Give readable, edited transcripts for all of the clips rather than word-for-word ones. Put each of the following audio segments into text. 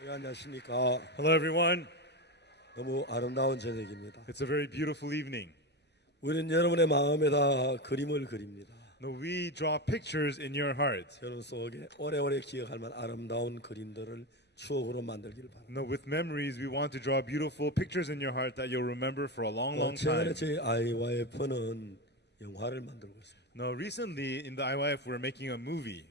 안녕하십니까. Hello, everyone. 너무 아름다운 저녁입니다. It's a very beautiful evening. 우리는 여러분의 마음에다 그림을 그립니다. No, we draw pictures in your heart. 여러분 속에 오래오래 기억할 만한 아름다운 그림들을 추억으로 만들길 바랍니다. No, with memories, we want to draw beautiful pictures in your heart that you'll remember for a long, long 최근에 time. 저희 IYF는 영화를 만들고 있습니다. No, recently in the IYF, we're making a movie.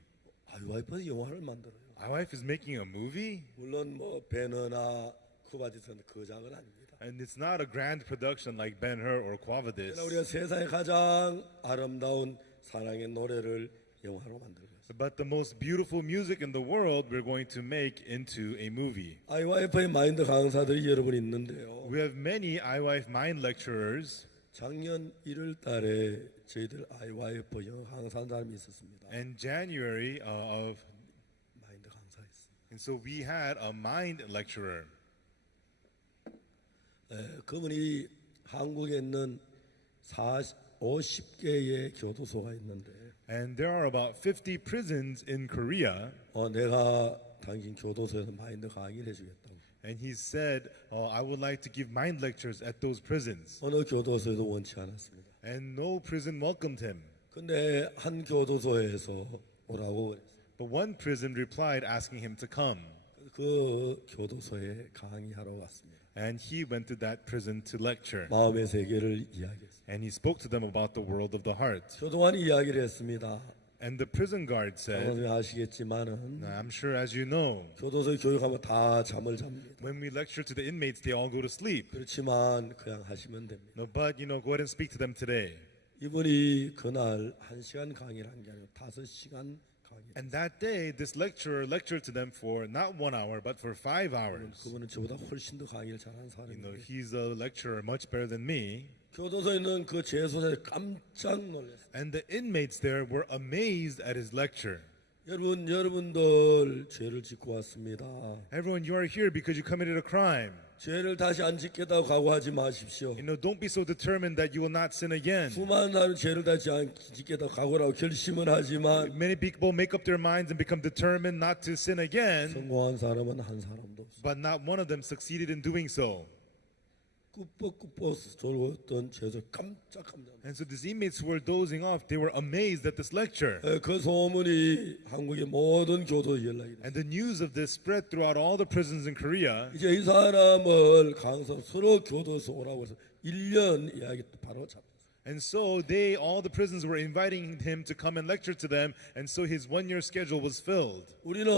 IYF는 영화를 만들어요. IYF is making a movie? 물론 뭐 베너나 쿠바디스는 거장은 아닙니다. And it's not a grand production like Ben-Hur or Quo Vadis. 그러나 우리가 세상에 가장 아름다운 사랑의 노래를 영화로 만들고 있습니다. But the most beautiful music in the world, we're going to make into a movie. IYF의 마인드 강사들이 여러분 있는데요. We have many IYF mind lecturers. 작년 1월 달에 저희들 IYF 영어 강사한 사람이 있었습니다. In January of 마인드 강사였어요. And so we had a mind lecturer. 그분이 한국에 있는 50개의 교도소가 있는데 And there are about 50 prisons in Korea. 내가 당신 교도소에서 마인드 강의를 해주겠다고. And he said, I would like to give mind lectures at those prisons. 어느 교도소에도 원치 않았습니다. And no prison welcomed him. 근데 한 교도소에서 오라고 그랬어요. But one prison replied asking him to come. 그 교도소에 강의하러 갔습니다. And he went to that prison to lecture. 마음의 세계를 이야기했어요. And he spoke to them about the world of the heart. 교도관이 이야기를 했습니다. And the prison guard said, 여러분이 아시겠지만은 I'm sure as you know, 교도소에 교육하면 다 잠을 잡니다. when we lecture to the inmates, they all go to sleep. 그렇지만 그냥 하시면 됩니다. No, but go ahead and speak to them today. 이분이 그날 1시간 강의를 한 게 아니고 5시간 강의를 And that day, this lecturer lectured to them for not 1 hour, but for 5 hours. 그분은 저보다 훨씬 더 강의를 잘하는 You know, 사람인데 he's a lecturer much better than me. 교도소에 있는 그 재소자들이 깜짝 놀랐어요. And the inmates there were amazed at his lecture. 여러분들 죄를 짓고 왔습니다. Everyone, you are here because you committed a crime. 죄를 다시 안 짓겠다고 각오하지 마십시오. Don't be so determined that you will not sin again. 수많은 사람이 죄를 다시 안 짓겠다고 각오라고 결심은 하지만 Many people make up their minds and become determined not to sin again, 성공한 사람은 한 사람도 없어요. but not one of them succeeded in doing so. 꾸벅꾸벅 졸고 있던 죄수 깜짝. And so these inmates who were dozing off, they were amazed at this lecture. 그 소문이 한국의 모든 교도에 연락이 됐어요. And the news of this spread throughout all the prisons in Korea. 이제 이 사람을 강서 서로 교도소 오라고 해서 1년 이야기 바로 잡았어요. And so all the prisons were inviting him to come and lecture to them, and so his 1-year schedule was filled. 우리는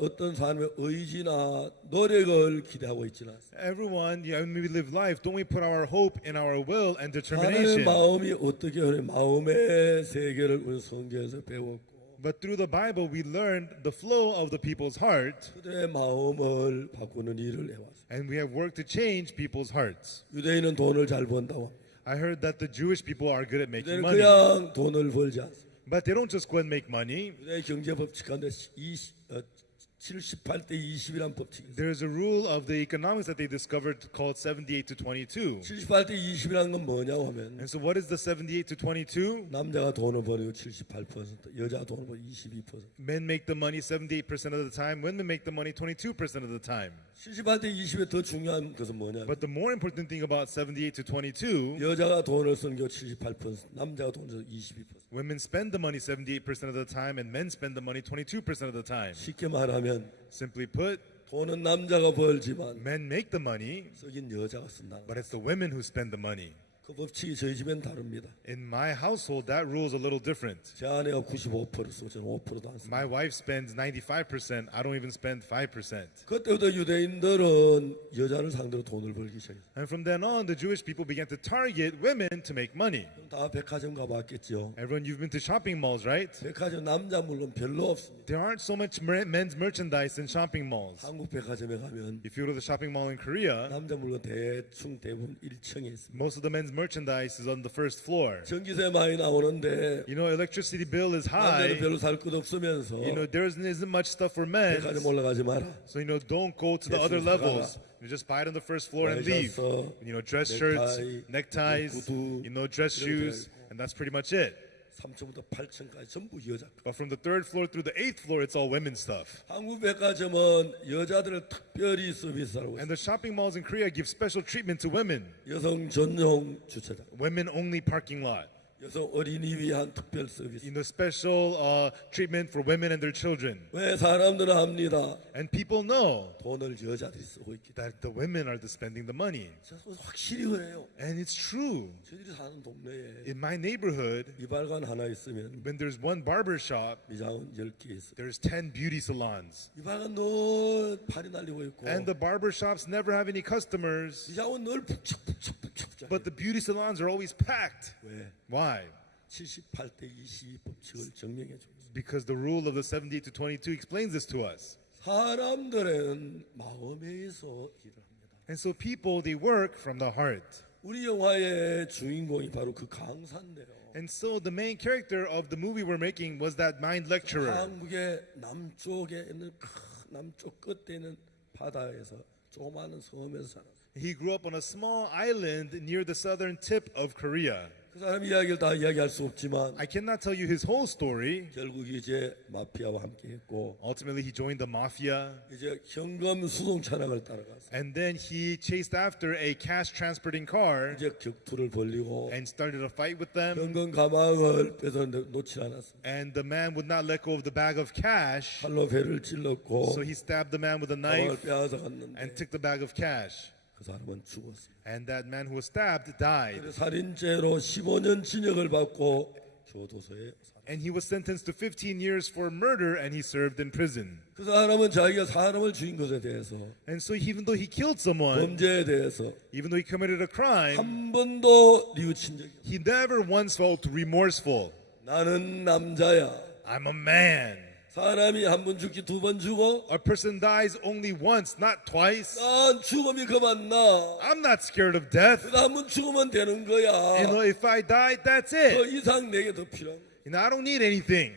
어떤 사람의 의지나 노력을 기대하고 있지는 않습니다. Everyone, when we live life, don't we put our hope in our will and 하나님의 determination? 마음이 어떻게 하는 마음의 세계를 우리 성경에서 배웠고 But through the Bible, we learned the flow of the people's heart, 그들의 마음을 바꾸는 일을 해왔어요. and we have worked to change people's hearts. 유대인은 돈을 잘 번다고 합니다. I heard that the Jewish people are good at making 유대인은 money, 그냥 돈을 벌지 않습니다. but they don't just go and make money. 유대의 경제 법칙 가운데 78대 20이란 법칙이 있어요. There's a rule of the economics that they discovered called 78 to 22. 78대 20이라는 건 뭐냐고 하면 And so what is the 78 to 22? 남자가 돈을 버는 거 78%, 여자가 돈을 버는 22%. Men make the money 78% of the time, women make the money 22% of the time. 78대 20에 더 중요한 것은 뭐냐면 But the more important thing about 78 to 22, 여자가 돈을 쓰는 게 78%, 남자가 돈을 쓰는 게 22%. women spend the money 78% of the time and men spend the money 22% of the time. 쉽게 말하면 Simply put, 돈은 남자가 벌지만 men make the money, 쓰긴 여자가 쓴다. but it's the women who spend the money. 그 법칙이 저희 집엔 다릅니다. In my household, that rule is a little different. 제 아내가 95% 쓰고 저는 5%도 안 씁니다. My wife spends 95%. I don't even spend 5%. 그때부터 유대인들은 여자를 상대로 돈을 벌기 시작했어요. And from then on, the Jewish people began to target women to make money. 다 백화점 가봤겠죠. Everyone, you've been to shopping malls, right? 백화점 남자 물론 별로 없습니다. There aren't so much men's merchandise in shopping malls. 한국 백화점에 가면 If you go to the shopping mall in Korea, 남자 물론 대부분 1층에 있습니다. most of the men's merchandise is on the first floor. 전기세 많이 나오는데 Electricity bill is 남자는 high. 별로 살 것 없으면서 There isn't much stuff for men. 백화점 올라가지 마라. So, don't go to the other levels. You just buy it on the first floor and leave. Dress shirts, neckties, 구두, dress shoes, and that's pretty much it. 3층부터 8층까지 전부 여자 거. But from the 3rd floor through the 8th floor, it's all women's stuff. 한국 백화점은 여자들을 특별히 서비스하고 And 있어요. the shopping malls in Korea give special treatment to women. 여성 전용 주차장, Women only parking lot. 여성 어린이 위한 특별 서비스. You know, special treatment for women and their children. 왜 사람들은 합니다. And people know 돈을 여자들이 쓰고 있기 때문에. that the women are spending the money. 확실히 그래요. And it's true. 저희들이 사는 동네에 In my neighborhood, 이발관 하나 있으면 when there's one barber shop, 미장원 10개 있어요. there's 10 beauty salons. 이발관 늘 팔이 날리고 있고 And the barber shops never have any customers, 미장원 늘 북적북적. but the beauty salons are always packed. 왜? Why? 78대 22 법칙을 증명해 줍니다. Because the rule of the 78 to 22 explains this to us. 사람들은 마음에서 일을 합니다. And so people, they work from the heart. 우리 영화의 주인공이 바로 그 강사인데요. And so the main character of the movie we're making was that mind lecturer. 한국의 남쪽에 있는 남쪽 끝에 있는 바다에서 조그마한 섬에서 살았어요. He grew up on a small island near the southern tip of Korea. 그 사람 이야기를 다 이야기할 수 없지만 I cannot tell you his whole story. 결국 이제 마피아와 함께했고 Ultimately, he joined the mafia. 이제 현금 수송 차량을 따라갔어요. And then he chased after a cash transporting car 이제 격투를 벌리고 and started a fight with them. 현금 가방을 뺏었는데 놓지 않았어요. And the man would not let go of the bag of cash. 칼로 배를 찔렀고 So he stabbed the man with a 가방을 knife 빼앗아 갔는데 and took the bag of cash. 그 사람은 죽었어요. And that man who was stabbed died. 그래서 살인죄로 15년 징역을 받고 교도소에 And he was sentenced to 15 years for murder and he served in prison. 그 사람은 자기가 사람을 죽인 것에 대해서 And so even though he killed someone, 범죄에 대해서 even though he committed a crime, 한 번도 뉘우친 적이 없어요. he never once felt remorseful. 나는 남자야. I'm a man. 사람이 한 번 죽기 두 번 죽어? A person dies only once, not twice. 난 죽음이 그만 나. I'm not scared of death. 한 번 죽으면 되는 거야. You know, if I die, that's 더 it. 이상 내게 더 필요한 거야. You know, I don't need anything.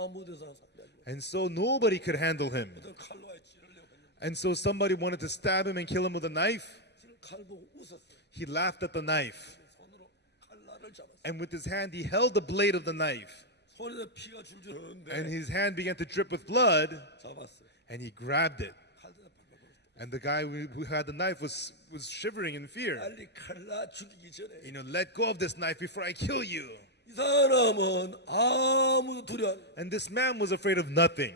아무 데서 안 산다. And so nobody could handle him. 어떤 칼로 찌르려고 했는데 And so somebody wanted to stab him and kill him with a knife. 지금 칼 보고 웃었어. He laughed at the knife. 손으로 칼날을 잡았어. And with his hand, he held the blade of the knife. 손에서 피가 줄줄 And 흐르는데 his hand began to drip with blood. 잡았어. And he grabbed it. 칼에다 박아버렸어. And the guy who had the knife was shivering in fear. 빨리 칼날 죽이기 전에 You know, let go of this knife before I kill you. 이 사람은 아무도 두려워. And this man was afraid of nothing.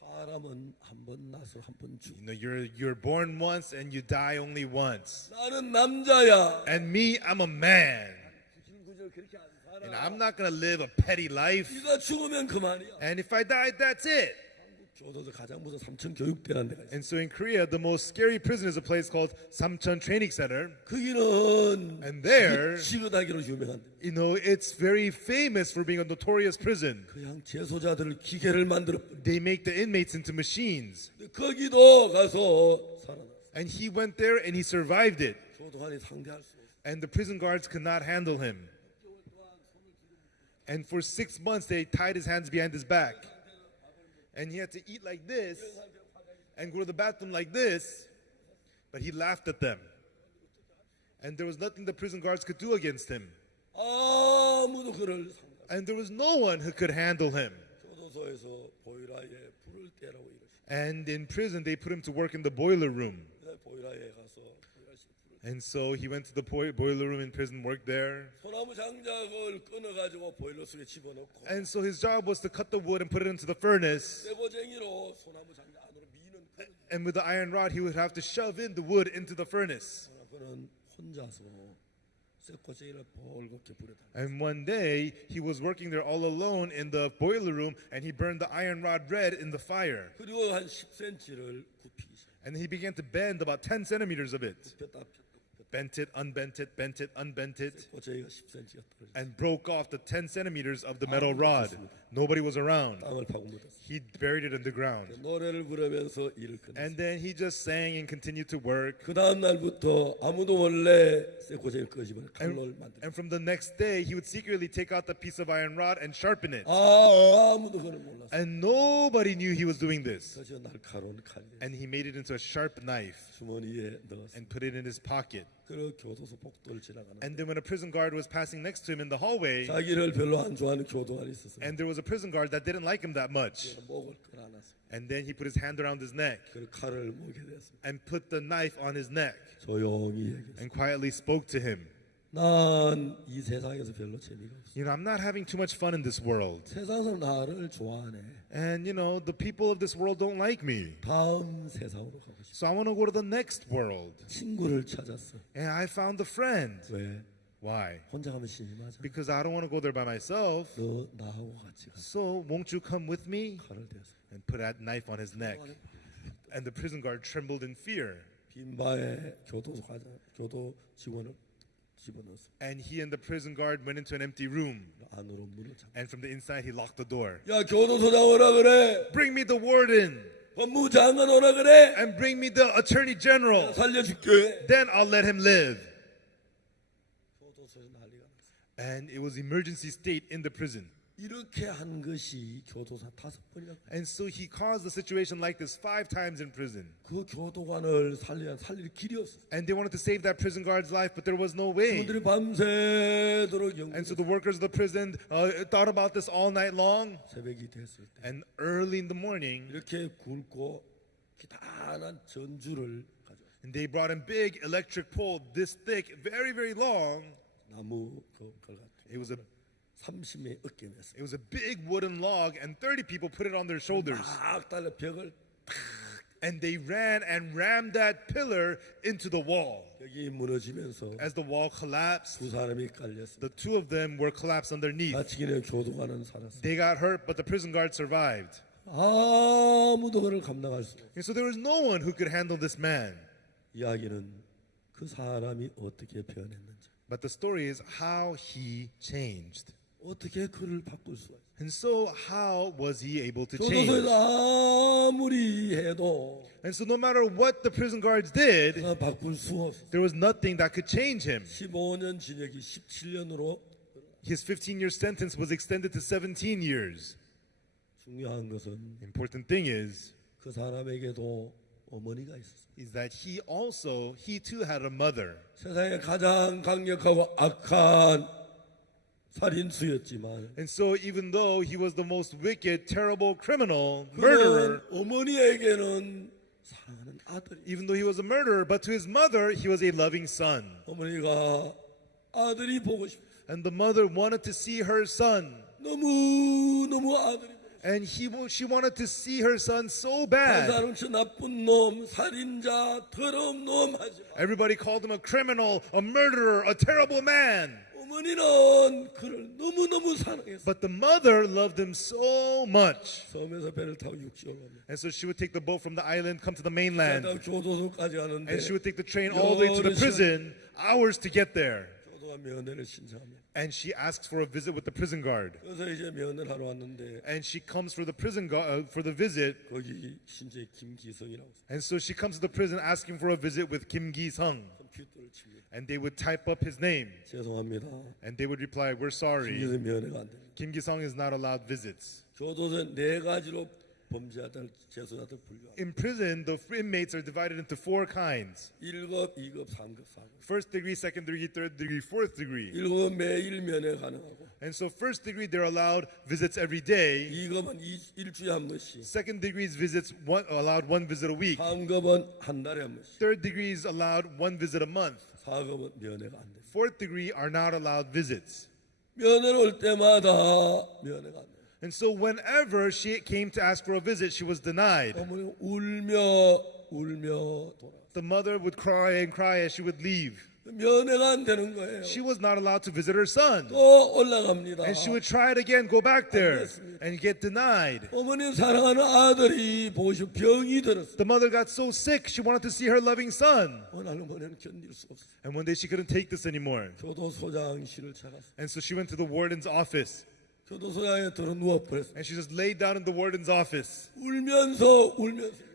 사람은 한 번 나서 한 번 죽어. You know, you're born once and you die only once. 나는 남자야. And me, I'm a man. 구질구질 그렇게 안 And 살아. I'm not gonna live a petty life. 네가 죽으면 그만이야. And if I die, that's it. 교도소 가장 무서운 3층 교육대라는 데가 있어. And so in Korea, the most scary prison is a place called Samcheon Training Center. 거기는 And there, 지긋하기로 유명한데. you know, it's very famous for being a notorious prison. 그냥 재소자들을 기계를 만들어. They make the inmates into machines. 거기도 가서 살아났어. And he went there and he survived it. 교도관이 상대할 수 없어. And the prison guards could not handle him. And for 6 months, they tied his hands behind his back. And he had to eat like this and go to the bathroom like this. But he laughed at them. And there was nothing the prison guards could do against him. 아무도 그를 상대. And there was no one who could handle him. 교도소에서 보일러에 불을 떼라고 이러시. And in prison, they put him to work in the boiler room. 보일러에 가서 And so he went to the boiler room in prison, worked there. 소나무 장작을 끊어 가지고 보일러 속에 집어넣고 And so his job was to cut the wood and put it into the furnace. 쇠고쟁이로 소나무 장작 안으로 미는 그 And with the iron rod, he would have to shove in the wood into the furnace. 그는 혼자서 쇠고쟁이를 벌겋게 불에 다. And one day, he was working there all alone in the boiler room, and he burned the iron rod red in the fire. 그리고 한 10cm를 굽히기 시작. And he began to bend about 10 centimeters of it. 폈다 폈다. Bent it, unbent it, bent it, unbent it, 쇠고쟁이가 10cm가 떨어졌어. and broke off the 10 centimeters of the metal rod. Nobody was around. 땅을 파고 묻었어. He buried it in the ground. 노래를 부르면서 일을 끝냈어. And then he just sang and continued to work. 그 다음 날부터 아무도 원래 쇠고쟁이를 끄집어내 칼로 만들어. And from the next day, he would secretly take out the piece of iron rod and sharpen it. 아무도 그걸 몰랐어. And nobody knew he was doing this. 그래서 날카로운 칼 And he made it into a sharp knife 주머니에 넣었어. and put it in his pocket. 그 교도소 복도를 지나가는 And then when a prison guard was passing next to him in the hallway, 자기를 별로 안 좋아하는 교도관이 있었어요. and there was a prison guard that didn't like him that much. 목을 끌어안았어요. And then he put his hand around his neck 그 칼을 목에 댔습니다. and put the knife on his neck 조용히 얘기했어요. and quietly spoke to him. 난 이 세상에서 별로 재미가 없어. You know, I'm not having too much fun in this world. 세상에서 나를 좋아하네. And, you know, the people of this world don't like me. 다음 세상으로 가고 싶어. So I want to go to the next world. 친구를 찾았어. And I found a friend. 왜? Why? 혼자 가면 심하잖아. Because I don't want to go there by myself. 너 나하고 같이 가. So won't you come with me? 칼을 대서. And put that knife on his neck. And the prison guard trembled in fear. 빈바에 교도 직원을 집어넣었어. And he and the prison guard went into an empty room. 안으로 문을 잠. And from the inside, he locked the door. 야 교도소장 오라 그래. Bring me the warden. 법무장관 오라 그래. And bring me the attorney general. 살려줄게. Then I'll let him live. 교도소에 난리가 났어. And it was emergency state in the prison. 이렇게 한 것이 교도사 5번이나. And so he caused a situation like this 5 times in prison. 그 교도관을 살릴 길이 없어. And they wanted to save that prison guard's life, but there was no way. 그들이 밤새도록 And so 연구했어. the workers of the prison thought about this all night long. 새벽이 됐을 때 And early in the morning, 이렇게 굵고 기다란 전주를 가져왔어. and they brought in big electric pole, this thick, very, very long. 나무 그걸 갖고. It was a 30명 어깨 냈어. It was a big wooden log, and 30 people put it on their shoulders. 막 달려 벽을 And they ran and rammed that pillar into the wall. 벽이 무너지면서 As the wall collapsed, 두 사람이 깔렸어. the 2 of them were collapsed underneath. 다치기는 교도관은 살았어. They got hurt, but the prison guard survived. 아무도 그를 감당할 수 없어. And so there was no one who could handle this man. 이야기는 그 사람이 어떻게 변했는지, But the story is how he changed. 어떻게 그를 바꿀 수가 있어. And so how was he able to change? 교도소에서 아무리 해도 And so no matter what the prison guards did, 그가 바꿀 수 없어. there was nothing that could change him. 15년 징역이 17년으로. His 15-year sentence was extended to 17 years. 중요한 것은 Important thing is 그 사람에게도 어머니가 있었어. that he too had a mother. 세상에 가장 강력하고 악한 살인수였지만 And so even though he was the most wicked, terrible criminal, murderer, 그는 어머니에게는 사랑하는 아들이. even though he was a murderer, but to his mother, he was a loving son. 어머니가 아들이 보고 싶어. And the mother wanted to see her son. 너무 아들이. And she wanted to see her son so 한 bad. 사람 저 나쁜 놈, 살인자, 더러운 놈 하지 마. Everybody called him a criminal, a murderer, a terrible man. 어머니는 그를 너무 사랑했어. But the mother loved him so much. 섬에서 배를 타고 육지로 갑니다. And so she would take the boat from the island, come to the mainland. 교도소까지 가는데 And she would take the train all the way to the prison, hours to get there. 교도관 면회를 신청합니다. And she asks for a visit with the prison guard. 그래서 이제 면회를 하러 왔는데 And she comes for the for the visit. 거기 신재 김기성이라고 있어. And so she comes to the prison asking for a visit with Kim Gi-sung. 컴퓨터를 칩니다. And they would type up his name. 죄송합니다. And they would reply, "We're sorry. 김기성 면회가 안 돼. Kim Gi-sung is not allowed visits." 교도소 4가지로 범죄자들, 재소자들 분류합니다. In prison, the inmates are divided into 4 kinds. 1급, 2급, 3급, 4급. First degree, second degree, third degree, fourth degree. 1급은 매일 면회 가능하고, And so first degree, they're allowed visits every day. 2급은 일주일에 한 번씩, Second degree is allowed 1 visit a week. 3급은 한 달에 한 번씩, Third degree is allowed 1 visit a month. 4급은 면회가 안 돼. Fourth degree are not allowed visits. 면회를 올 때마다 면회가 안 돼. And so whenever she came to ask for a visit, she was denied. 어머니 울며 돌아. The mother would cry and cry as she would leave. 면회가 안 되는 거예요. She was not allowed to visit her son. 또 올라갑니다. And she would try it again, go back there, and get denied. 어머니 사랑하는 아들이 보고 싶어 병이 들었어. The mother got so sick, she wanted to see her loving son. 어느 할머니는 견딜 수 없어. And one day she couldn't take this anymore. 교도소장실을 찾았어. And so she went to the warden's office. 교도소장에 들어 누워버렸어. And she just laid down in the warden's office. 울면서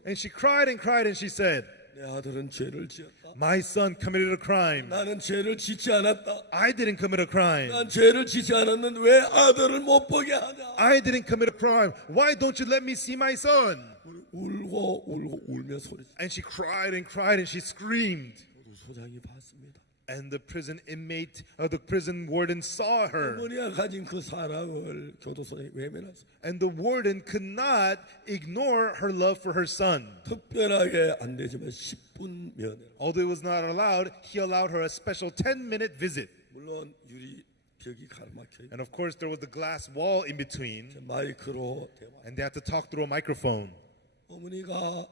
And she cried and cried and she said, 내 아들은 죄를 지었다. "My son committed a crime. 나는 죄를 짓지 않았다. I didn't commit a crime. 난 죄를 짓지 않았는데 왜 아들을 못 보게 하냐. I didn't commit a crime. Why don't you let me see my son?" 울고 울며 소리. And she cried and cried and she screamed. 교도소장이 봤습니다. And the prison inmate, the prison warden saw her. 어머니가 가진 그 사랑을 교도소에 외면했어요. And the warden could not ignore her love for her son. 특별하게 안 되지만 10분 면회. Although it was not allowed, he allowed her a special 10-minute visit. 물론 유리 벽이 가로막혀 And of course, there was the glass wall in between, 마이크로 대화. and they had to talk through a microphone. 어머니가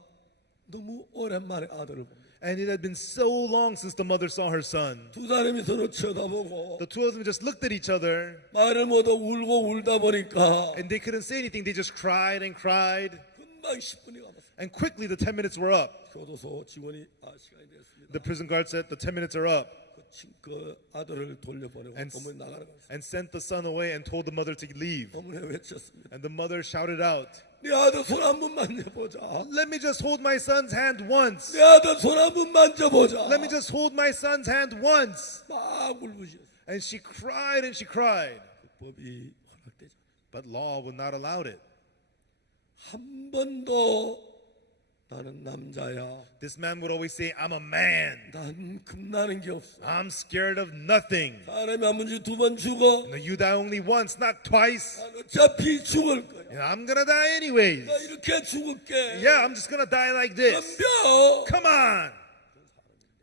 너무 오랜만에 아들을 봅니다. And it had been so long since the mother saw her son. 두 사람이 서로 쳐다보고 The two of them just looked at each other, 말을 못하고 울고 울다 보니까 and they couldn't say anything. They just cried and cried. 금방 10분이 가봤어요. And quickly, the 10 minutes were up. 교도소 직원이 시간이 됐습니다. The prison guard said, the 10 minutes are up, 그 아들을 돌려보내고 And 어머니 나가라고 했어요. and sent the son away and told the mother to leave. 어머니가 외쳤습니다. And the mother shouted out, 네 아들 손 한 번 만져보자. let me just hold my son's hand once. 내 아들 손 한 번 만져보자. Let me just hold my son's hand once. 막 울부짖었어요. And she cried and she cried. 법이 허락되지 But law would not allow it. 한 번도 나는 남자야. This man would always say, I'm a man. 난 겁나는 게 없어. I'm scared of nothing. 사람이 한 번 죽고 두 번 죽어. No, you die only once, not twice. 난 어차피 죽을 거야. And I'm gonna die anyways. 나 이렇게 죽을게. Yeah, I'm just gonna die like this. 덤벼. Come on.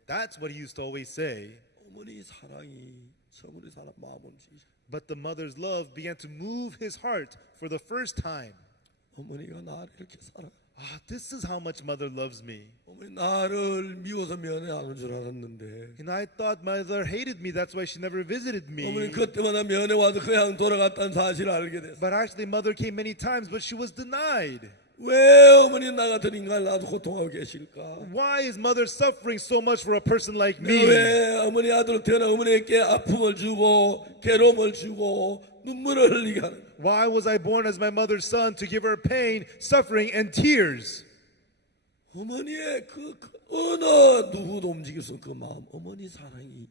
That's what he used to always say. 어머니 사랑이 어머니 사람 마음 움직이죠. But the mother's love began to move his heart for the first time. 어머니가 나를 이렇게 사랑. This is how much mother loves me. 어머니 나를 미워서 면회하는 줄 알았는데. And I thought mother hated me. That's why she never visited 어머니 me. 그때마다 면회 와서 그냥 돌아갔다는 사실을 알게 됐어. But actually, mother came many times, but she was denied. 왜 어머니 나 같은 인간을 놔도 고통하고 계실까? Why is mother suffering so much for a person like me? 왜 어머니 아들로 태어나 어머니에게 아픔을 주고 괴로움을 주고 눈물을 흘리게 하는 거야? Why was I born as my mother's son to give her pain, suffering, and tears? 어머니의 그 어느 누구도 움직일 수 없는 그 마음, 어머니 사랑이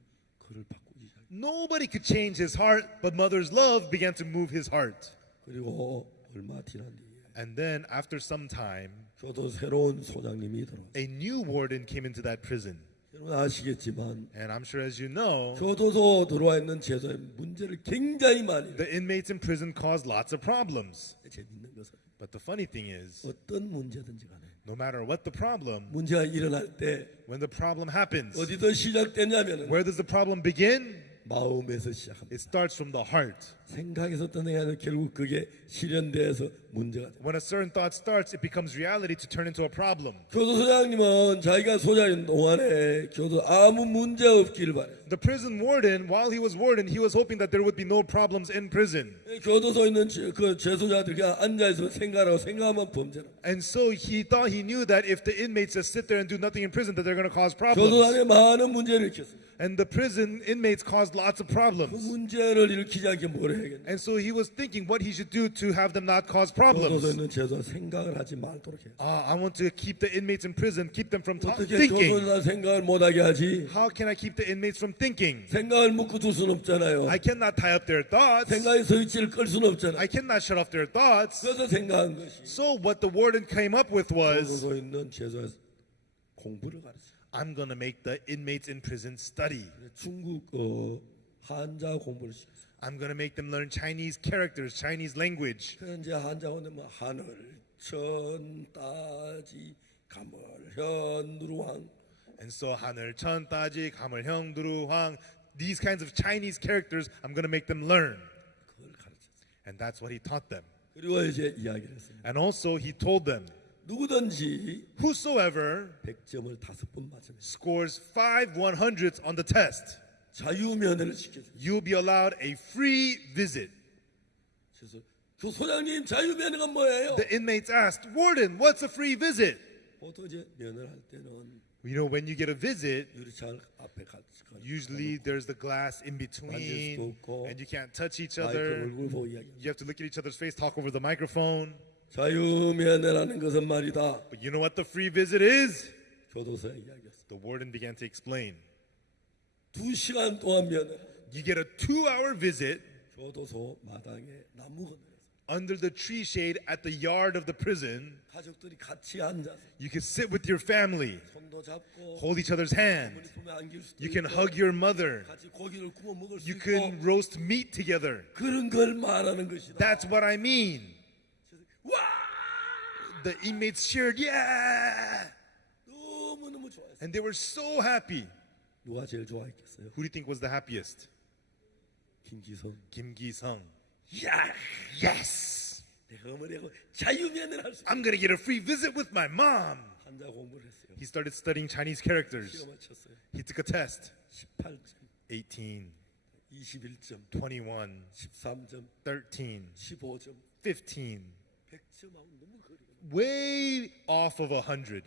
그를 바꾸기 시작해. Nobody could change his heart, but mother's love began to move his heart. 그리고 얼마 지난 뒤에 And then, after some time, 저도 새로운 소장님이 들어왔어요. a new warden came into that prison. 여러분 아시겠지만 And I'm sure, as you know, 교도소 들어와 있는 제도에 문제를 굉장히 많이 해요. the inmates in prison caused lots of problems. 재밌는 것은 But the funny thing is, 어떤 문제든지 간에 no matter what the problem, 문제가 일어날 때 when the problem happens, 어디서 시작되냐면 where does the problem begin? 마음에서 시작합니다. It starts from the heart. 생각에서 떠나야 결국 그게 실현돼서 문제가 돼요. When a certain thought starts, it becomes reality to turn into a problem. 교도소장님은 자기가 소장인 동안에 교도 아무 문제 없기를 바래요. The prison warden, while he was warden, he was hoping that there would be no problems in prison. 교도소에 있는 그 재소자들 그냥 앉아있으면 생각하면 범죄라. And so he thought he knew that if the inmates just sit there and do nothing in prison, that they're going to cause 교도 problems. 안에 많은 문제를 일으켰습니다. And the prison inmates caused lots of 그 problems. 문제를 일으키지 않게 뭘 해야겠냐. And so he was thinking what he should do to have them not cause 교도소에 problems. 있는 재소 생각을 하지 말도록 해요. I want to keep the inmates in prison, keep them from 어떻게 thinking. 교도소에 생각을 못하게 하지? How can I keep the inmates from thinking? 생각을 묶어둘 수는 없잖아요. I cannot tie up their thoughts. 생각의 스위치를 끌 수는 없잖아요. I cannot shut off their thoughts. 그래서 생각한 것이 So what the warden came up with was, 교도소에 있는 재소에서 공부를 가르쳐요. I'm going to make the inmates in prison study. 중국 한자 공부를 시켰어요. I'm going to make them learn Chinese characters, Chinese language. 그래서 이제 한자 오면 뭐 하늘, 천, 따지, 가물, 현, 누루왕. And so 하늘, 천, 따지, 가물, 형, 두루, 황, these kinds of Chinese characters, I'm going to make them learn. 그걸 가르쳤어요. And that's what he taught them. 그리고 이제 이야기를 했어요. And also he told them, 누구든지 whosoever 100점을 5번 맞으면 scores 5 100s on the test, 자유면허를 시켜줘요. you'll be allowed a free visit. 그래서 그 소장님 자유면허가 뭐예요? The inmates asked, Warden, what's a free visit? 보통 이제 면허를 할 때는 You know, when you get a visit, 유리창 앞에 같이 usually there's the glass in between, and you can't touch each 마이크 other. 얼굴 보고 이야기합니다. You have to look at each other's face, talk over the microphone. 자유면허라는 것은 말이다. But you know what the free visit is? 교도소에 이야기했어. The warden began to explain. 2시간 동안 면허. You get a 2-hour visit 교도소 마당에 나무 건너에서 under the tree shade at the yard of the prison. 가족들이 같이 앉아서 You can sit with your family. 손도 손도 잡고 hold each other's hand. 어머니 품에 안길 수도 You can 있고 hug your mother. 같이 고기를 구워 먹을 수 You 있고 can roast meat together. 그런 걸 말하는 것이다. That's what I mean. 와! The inmates cheered, yeah! 너무너무 좋아했어요. And they were so happy. 누가 제일 좋아했겠어요? Who do you think was the happiest? 김기성. Kim Gi-sung. 야! Yes! 내가 어머니하고 자유면을 할 수 있어. I'm gonna get a free visit with my mom. 한자 공부를 했어요. He started studying Chinese characters. 시험을 쳤어요. He took a test. 18점, 18, 21점, 21, 13점, 13, 15점, 15. 100점하고 너무 거리가. Way off of 100.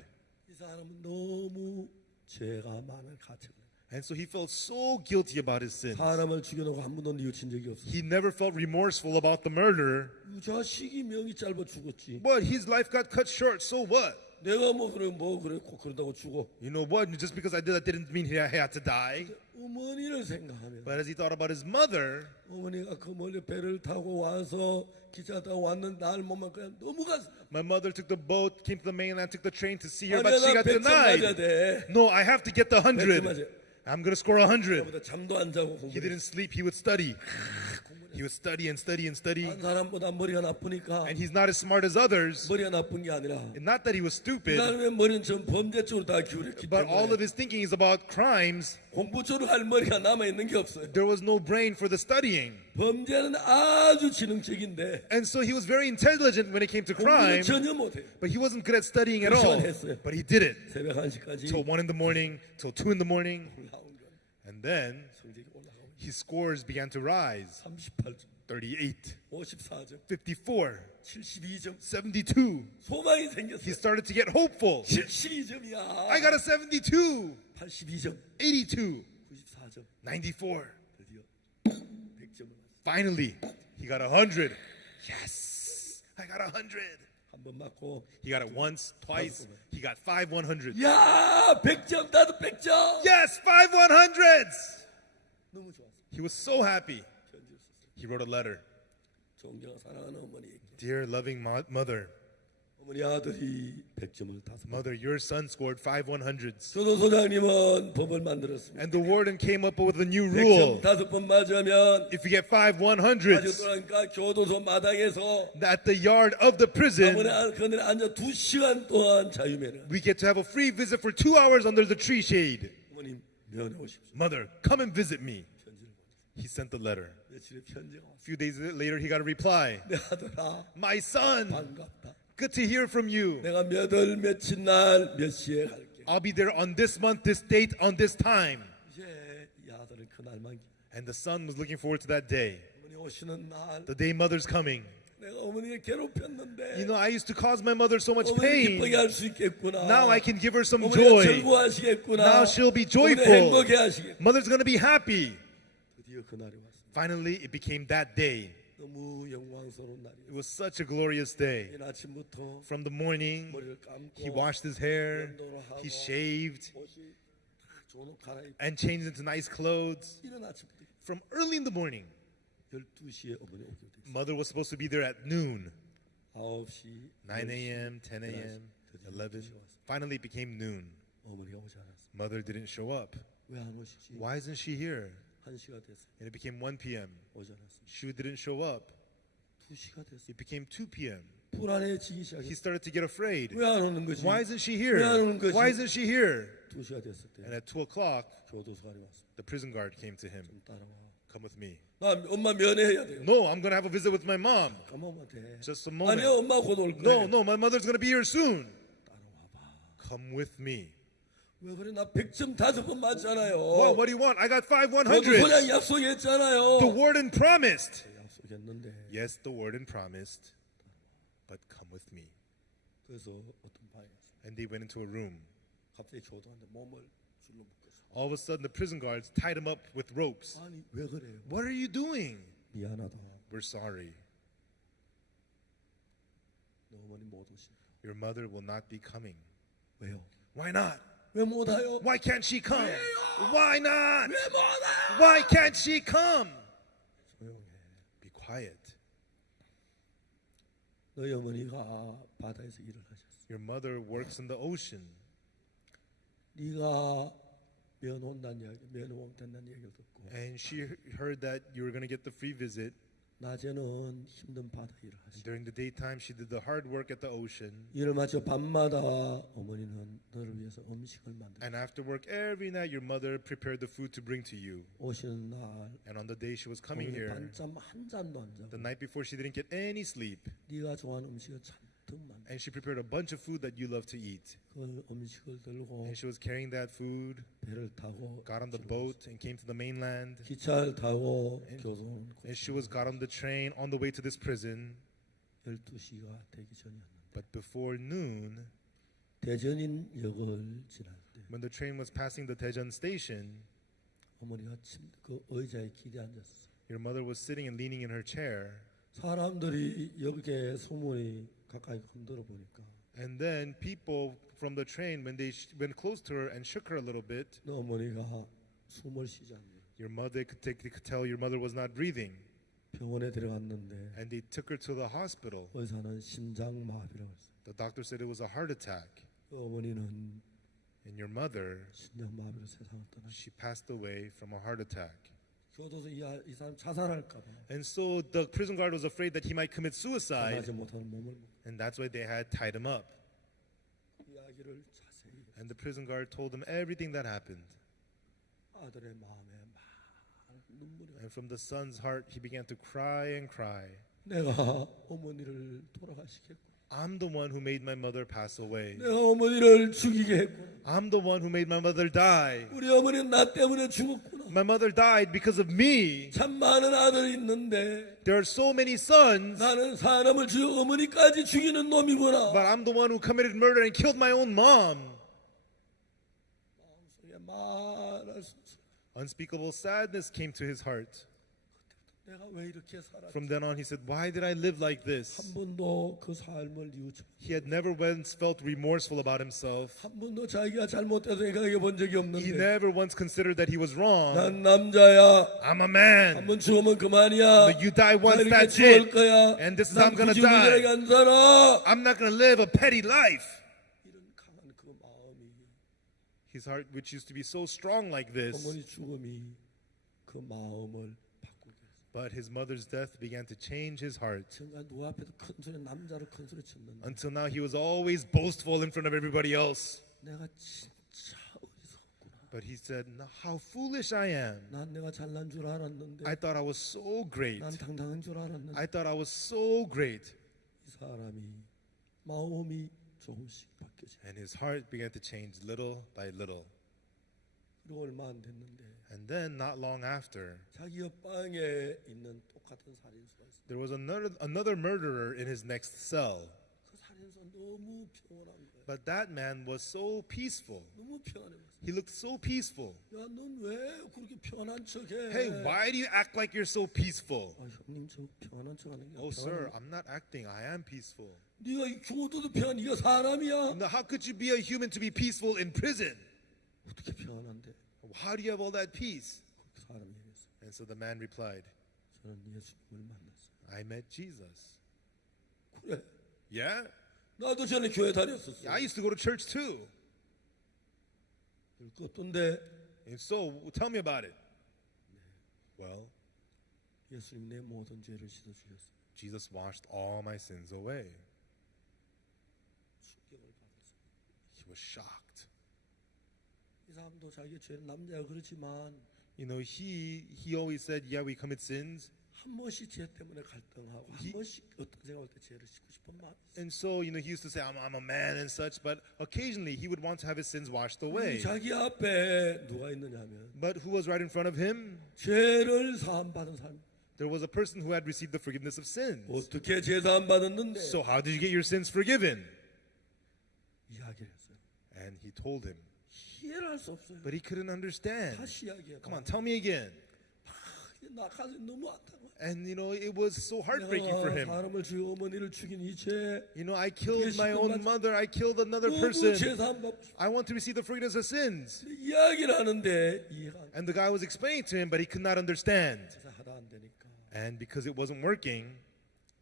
이 사람은 너무 죄가 많은 가책을. And so he felt so guilty about his sins. 사람을 죽여놓고 한 번도 뉘우친 적이 없어. He never felt remorseful about the murder. 이 자식이 명이 짧아 죽었지. But his life got cut short, so what? 내가 뭐 그랬고 그런다고 죽어. You know what? Just because I did that didn't mean he had to die. 어머니를 생각하면 But as he thought about his mother, 어머니가 그 멀리 배를 타고 와서 기차 타고 왔는 날 몸만 그냥 너무 가슴. my mother took the boat, came to the mainland, took the train to see her, 아니야 but she 나 got 100점 맞아야 denied. 돼. No, I have to get the 100점 100. 맞아야. I'm going to score 100. 그보다 잠도 안 자고 He 공부해. didn't sleep, he would study. He would study and study and study. 한 사람보다 머리가 나쁘니까 And he's not as smart as others. 머리가 나쁜 게 아니라 And not that he was 그 stupid, 사람의 머리는 전 범죄 쪽으로 다 기울였기 but all of 때문에 his thinking is about crimes. 공부 쪽으로 할 머리가 남아있는 게 없어요. There was no brain for the studying. 범죄는 아주 지능적인데 And so he was very intelligent when it came to 공부는 crime, 전혀 못해요. but he wasn't good at studying at all. But he did it 새벽 1시까지 till 1 in the morning, till 2 in the morning. 올라온 건 And then 성적이 올라가고 his scores began to rise. 38점, 38, 54점, 54, 72점 72. 소망이 He 생겼어요. started to get hopeful. 72점이야. I got a 72, 82점, 82, 94점 94. 드디어 100점을 맞았어요. Finally, he got 100. Yes, I got 100. 한 번 맞고 He got it once, twice. He got 5 100s. 야 100점 나도 100점. Yes, 5 100s. 너무 좋았어. He was so happy. 편지를 썼어요. He wrote a letter. 존경하는 사랑하는 어머니에게 Dear loving mother, 어머니 아들이 100점을 다섯 번. mother, your son scored 5 100s. 교도소장님은 법을 만들었습니다. And the warden came up with a new 100점 rule. 다섯 번 맞으면 If you get 5 아주 100s, 또라니까 교도소 마당에서 at the yard of the prison, 그늘에 앉아 2시간 동안 자유면허. we get to have a free visit for 2 hours under the tree shade. 어머님 면회 오십시오. Mother, come and visit me. 편지를 보냈어요. He sent the letter. 며칠에 편지가 왔어요. A few days later, he got a reply. 내 아들아 My son, 반갑다. good to hear from you. 내가 몇 월 며칠 날 몇 시에 갈게. I'll be there on this month, this date, on this time. 이제 이 아들은 그 날만 기다려. And the son was looking forward to that day. 어머니 오시는 날 The day mother's coming. 내가 어머니를 괴롭혔는데 You know, I used to cause my mother so much 어머니 기쁘게 pain. 할 수 있겠구나. Now I can give her some 어머니가 joy. 즐거워하시겠구나. Now she'll be 어머니 joyful. 행복해 하시겠구나. Mother's going to be happy. 드디어 그날이 왔습니다. Finally, it became that day. 너무 영광스러운 날이에요. It was such a glorious day. 이른 아침부터 From the morning, 머리를 감고 he washed his hair, 면도를 하고 he shaved, 옷이 좋은 옷 갈아입고 and changed into nice clothes. 이른 아침부터 From early in the morning, 12시에 어머니 오기로 됐어요. mother was supposed to be there at noon. 9시, 9 a.m., 10 a.m., 11. Finally, it became noon. 어머니가 오지 않았어요. Mother didn't show up. 왜 안 오시지? Why isn't she here? 1시가 됐어요. And it became 1 p.m. 오지 않았어요. She didn't show up. 2시가 됐어요. It became 2 p.m. 불안해지기 He 시작했어요. started to get afraid. 왜 안 오는 거지? Why isn't she 왜 안 here? 오는 거지? Why isn't she here? 2시가 됐을 때 And at 2 o'clock, 교도소관이 왔습니다. the prison guard came to him. 좀 따라와. Come with me. 나 엄마 면회해야 돼요. No, I'm going to have a visit with my mom. 가만히 돼. Just a 아니요, moment. 엄마 곧 올 No, 거예요. no, my mother's going to be here soon. 따라와봐. Come with me. 왜 그래? 나 100점 5번 맞잖아요. What do you want? I got 5 교도소장 100s. 약속했잖아요. The warden promised. 약속했는데 Yes, the warden promised. But come with me. 그래서 어떤 방에 갔어요. And they went into a room. 갑자기 교도한테 몸을 줄로 묶었어. All of a sudden, the prison guards tied him up with ropes. 아니 왜 그래요? What are you doing? 미안하다. We're sorry. 너 어머니 못 오신다. Your mother will not be coming. 왜요? Why not? 왜 못 와요? Why can't she come? 왜요? Why not? 왜 못 와? Why can't she come? 조용해. Be quiet. 너희 어머니가 바다에서 일을 하셨어. Your mother works in the ocean. 네가 면 온다는 이야기, 면 온다는 얘기를 듣고 And she heard that you were going to get the free visit. 낮에는 힘든 바다 일을 And 하시고 during the daytime, she did the hard work at the ocean. 일을 마쳐 밤마다 어머니는 너를 위해서 음식을 만들고 And after work every night, your mother prepared the food to bring to you. 오시는 날 And on the day she was coming 어머니 here, 밤잠 한 잠도 안 자고 the night before, she didn't get any sleep. 네가 좋아하는 음식을 잔뜩 만들고 And she prepared a bunch of food that you love to eat. 그 음식을 들고 And she was carrying that food, 배를 타고 got on the boat, and came to the mainland. 기차를 타고 교도원 And she got on the train on the way to this prison. 12시가 되기 전이었는데 But before noon, 대전인역을 지날 때 when the train was passing the Daejeon station, 어머니가 그 의자에 기대 앉았어. your mother was sitting and leaning in her chair. 사람들이 역에 소문이 가까이 흔들어 보니까 And then people from the train, when they went close to her and shook her a little bit, 너 어머니가 숨을 쉬지 않네. your mother could tell your mother was not breathing. 병원에 들어갔는데 And they took her to the hospital. 의사는 심장마비라고 했어요. The doctor said it was a heart attack. 그 어머니는 And your mother, 심장마비로 세상을 떠나시. she passed away from a heart attack. 교도소 이 사람 자살할까 봐. And so the prison guard was afraid that he might commit suicide. 하지 못하는 몸을 And that's why they had tied him up. 이야기를 자세히 And the prison guard told him everything that happened. 아들의 마음에 많은 눈물이. And from the son's heart, he began to cry and cry. 내가 어머니를 돌아가시겠고. I'm the one who made my mother pass away. 내가 어머니를 죽이게 했고. I'm the one who made my mother die. 우리 어머니는 나 때문에 죽었구나. My mother died because of me. 참 많은 아들이 있는데 There are so many sons, 나는 사람을 죽여 어머니까지 죽이는 놈이구나. but I'm the one who committed murder and killed my own mom. 마음속에 말할 수 없어. Unspeakable sadness came to his heart. 내가 왜 이렇게 살았지? From then on, he said, why did I live like this? 한 번도 그 삶을 뉘우쳐. He had never once felt remorseful about himself. 한 번도 자기가 잘못해서 생각해 본 적이 He 없는데. never once considered that he was wrong. 난 남자야. I'm a 한 man. 번 죽으면 그만이야. You die 나 once, 이렇게 that's 죽을 it. 거야. And this is 난 how I'm gonna 구지구지하게 die. 안 살아. I'm not going to live a petty life. 이런 강한 그 마음이 His heart, which used to be so strong like this, 어머니 죽음이 그 마음을 바꾸게 했어. but his mother's death began to change his heart. 정말 누구 앞에도 큰 소리 남자로 큰 소리 쳤는데 Until now, he was always boastful in front of everybody else. 내가 진짜 어리석구나. But he said, "No, how foolish I am. 난 내가 잘난 줄 알았는데 I thought I was so great. 난 당당한 줄 알았는데 I thought I was so great." 이 사람이 마음이 조금씩 바뀌어져. And his heart began to change little by little. 그리고 얼마 안 됐는데 And then, not long after, 자기 옆방에 있는 똑같은 살인수가 있어. there was another murderer in his next cell. 그 살인수 너무 평온한 거야. But that man was so peaceful. 너무 평안해. He looked so peaceful. 야, 넌 왜 그렇게 평안한 척해? Hey, why do you act like you're so peaceful? 아, 형님 저 평안한 척하는 게 Oh, sir, I'm not acting. I am peaceful. 네가 죽어도 평안. 네가 사람이야. Now, how could you be a human to be peaceful in prison? 어떻게 평안한데? How do you have all that peace? 그 사람이 얘기했어. And so the man replied, 저는 예수님을 만났어요. I met Jesus. 그래. Yeah? 나도 전에 교회 다녔었어. I used to go to church too. 그 어떤데 And so, tell me about it. Well, 예수님 내 모든 죄를 씻어 주셨어요. Jesus washed all my sins away. 충격을 받았어요. He was shocked. 이 사람도 자기 죄는 남자야 그렇지만 You know, he always said, yeah, we commit sins. 한 번씩 죄 때문에 갈등하고 한 번씩 어떤 생각할 때 죄를 씻고 싶은 마음이 있어요. And so, you know, he used to say, I'm a man and such, but occasionally he would want to have his sins washed away. 자기 앞에 누가 있느냐면 But who was right in front of him? 죄를 사함 받은 사람. There was a person who had received the forgiveness of sins. 어떻게 죄 사함 받았는데? So how did you get your sins forgiven? 이야기를 했어요. And he told him, 이해를 할 수 없어요. but he couldn't understand. 다시 이야기해. Come on, tell me again. 나 가슴 너무 아파요. And you know, it was so heartbreaking for him. 사람을 죽이고 어머니를 죽인 이 죄. You know, I killed my own 예수님만- mother. I killed another 너무 person. 죄 사함 받고 싶어. I want to receive the forgiveness of sins. 이야기를 하는데 이해가 안 돼. And the guy was explaining to him, but he could not understand. 그래서 하다 안 되니까 And because it wasn't working,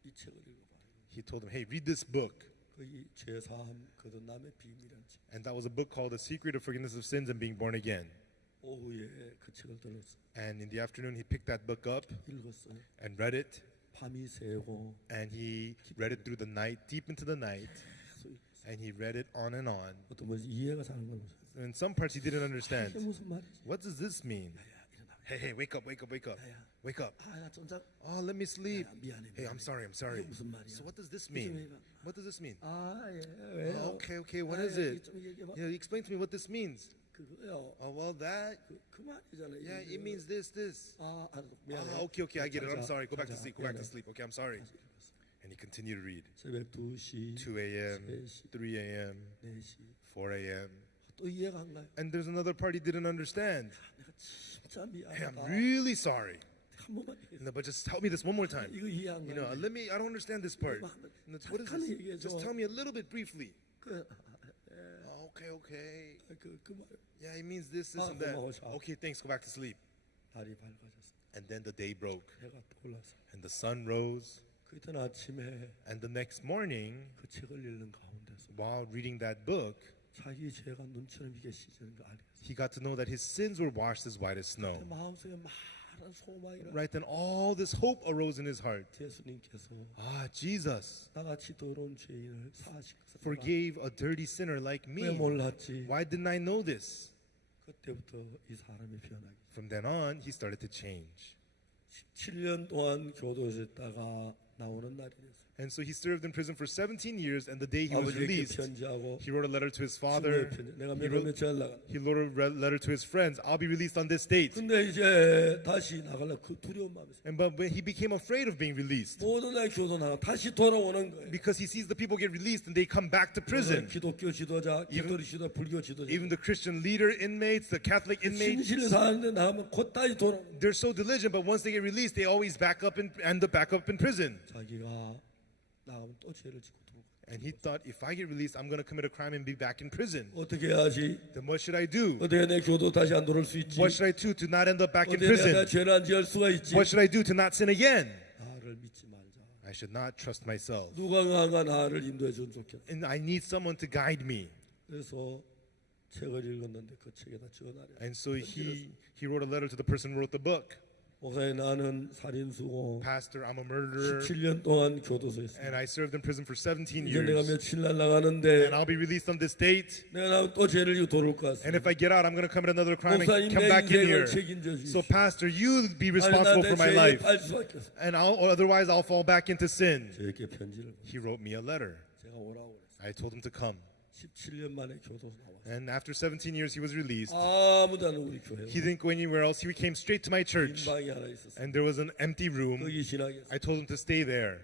이 책을 읽어봐. he told him, hey, read this book. 그 거기 죄사함 거듭남의 비밀이라는 책. And that was a book called The Secret of Forgiveness of Sins and Being Born Again. 오후에 그 책을 들었어. And in the afternoon, he picked that book up 읽었어요. and read it. 밤이 새고 And he read it through the night, deep into the night. 계속 읽었어요. And he read it on and on. 어떤 뭐 이해가 잘 안 가는 거죠. In some parts, he didn't 이게 understand. 무슨 말이지? What does this mean? 야야 일어나. Hey, hey, wake up, wake up, wake up. 야야. Wake up. 아나좀 자. Oh, let me sleep. 야, 미안해. Hey, I'm sorry, I'm sorry. 이게 무슨 말이야? So what does this 무슨 mean? 의미야? What does this mean? 아 예. 왜요? Oh, okay, what 아, is 예, it? 좀 얘기해봐. Yeah, explain to me what this means. 그거요. Oh, well, that, 그 말이잖아요. yeah, it means this. 아, 미안해. Ah, okay, I get it. I'm 자, sorry. Go back to 자, sleep. Go back to 미안해. sleep. Okay, I'm sorry. 다시 읽었어. And he continued to read. 새벽 2시, 2 a.m., 3시, 3 a.m., 4시. 4 a.m. 또 이해가 안 가요. And there's another part he didn't understand. 내가 진짜 Hey, I'm 미안하다. really sorry. 한 번만 얘기해. No, but just tell me this one more time. 이거 이해 안 You know, 가요. I don't understand this part. No, what is 잠깐 this? 얘기해줘. Just tell me a little bit briefly. 그, Oh, okay. 그 말. Yeah, it means this Ah, and that. 고마워, 자. Okay, thanks. Go back to sleep. 달이 밝아졌어. And then the day broke, 해가 떠올랐어. and the sun rose. 그 이튿 아침에 And the next morning, 그 책을 읽는 가운데서 while reading that book, 자기 죄가 눈처럼 이게 씻는 거 알겠어. he got to know that his sins were washed as white as snow. 마음속에 많은 소망이라. Right then, all this hope arose in his heart. 예수님께서 Ah, Jesus 나같이 더러운 죄인을 사하신 것을 forgave a dirty sinner like 왜 me. 몰랐지? Why didn't I know this? 그때부터 이 사람이 변하기. From then on, he started to change. 17년 동안 교도소에 있다가 나오는 날이 됐어요. And so he served in prison for 17 years, and the day he was 아버지에게 released, 편지하고 he wrote a letter to his 친구의 father. 편지. 내가 He 몇월 wrote, 며칠 나가. he wrote a letter to his friends. I'll be released on this date. 근데 이제 다시 나가려 그 두려운 마음이 있어요. But when he became afraid of being released 모든 날 교도 나가 다시 돌아오는 거예요. because he sees the people get released and they come back to prison. 기독교 지도자, 기독교 지도자, 불교 지도자. Even the Christian leader inmates, the Catholic inmates, 진실 사는데 나가면 곧 다시 돌아오는 거예요. they're so diligent, but once they get released, they always end up back up in prison. 자기가 나가면 또 죄를 짓고 들어오고. And he thought, if I get released, I'm going to commit a crime and be back in prison. 어떻게 해야지? Then what should I do? 어떻게 내 교도 다시 안 돌아올 수 있지? What should I do to not end up back in 어떻게 내가 prison? 죄를 안 지을 수가 있지? What should I do to not sin again? 나를 믿지 말자. I should not trust myself. 누가 나를 인도해 주면 좋겠다. And I need someone to guide me. 그래서 책을 읽었는데 그 책에다 전화를. And so he wrote a letter to the person who wrote the book. 목사님 나는 살인수고 Pastor, I'm a murderer, 17년 동안 교도소에 있어. and I served in prison for 17 이제 내가 years. 며칠 날 나가는데 And I'll be released on this date. 내가 나면 또 죄를 지고 돌아올 것 And 같습니다. if I get out, I'm going to commit another crime and 목사님 come 내 back in 인생을 here. 책임져 So, 주십시오. Pastor, you be 아니 responsible for 나내 my 죄에 life. 빠질 수밖에 없어. And otherwise, I'll fall back into sin. 저에게 편지를 보내. He wrote me a letter. 제가 오라고 그랬어요. I told him to come. 17년 만에 교도소 나왔어요. And after 17 years, he was released. 아무도 안 오고 우리 교회. He didn't go anywhere else. He came straight to my church. 빈 방이 하나 있었어요. And there was an empty room. 거기 신학했어요. I told him to stay there.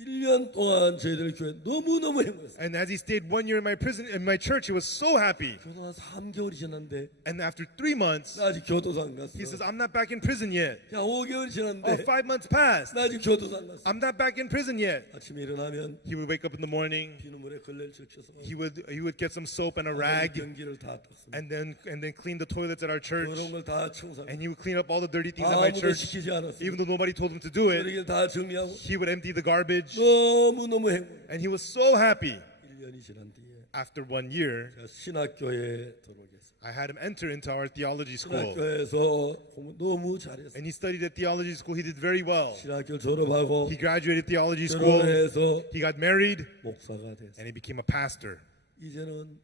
1년 동안 저희들 교회 너무너무 행복했어요. And as he stayed 1 year in my prison, in my church, he was so happy. 교도소 3개월이 지났는데 And after 3 months, 나 아직 교도소 안 갔어. he says, I'm not back in prison yet. 야 5개월이 Oh, 지났는데 5 months passed. 나 아직 교도소 안 갔어. I'm not back in prison yet. 아침에 일어나면 He would wake up in the morning. 비눗물에 걸레를 적셔서 He would get some soap and a rag, 변기를 다 닦습니다. and then clean the toilets at our church. 그런 걸 다 청소하고 And he would clean up all the dirty things at my 아무도 church, 시키지 않았어요. even though nobody told him to do it. 그러길 다 정리하고 He would empty the garbage, 너무너무 행복해. and he was so happy. 1년이 지난 뒤에 After 1 year, 제가 신학교에 들어오게 했어요. I had him enter into our theology school, 신학교에서 공부 너무 잘했어요. and he studied at theology school. He did very well. 신학교 졸업하고 He graduated theology school. 결혼해서 He got married, 목사가 됐어요. and he became a pastor. 이제는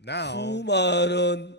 Now 수많은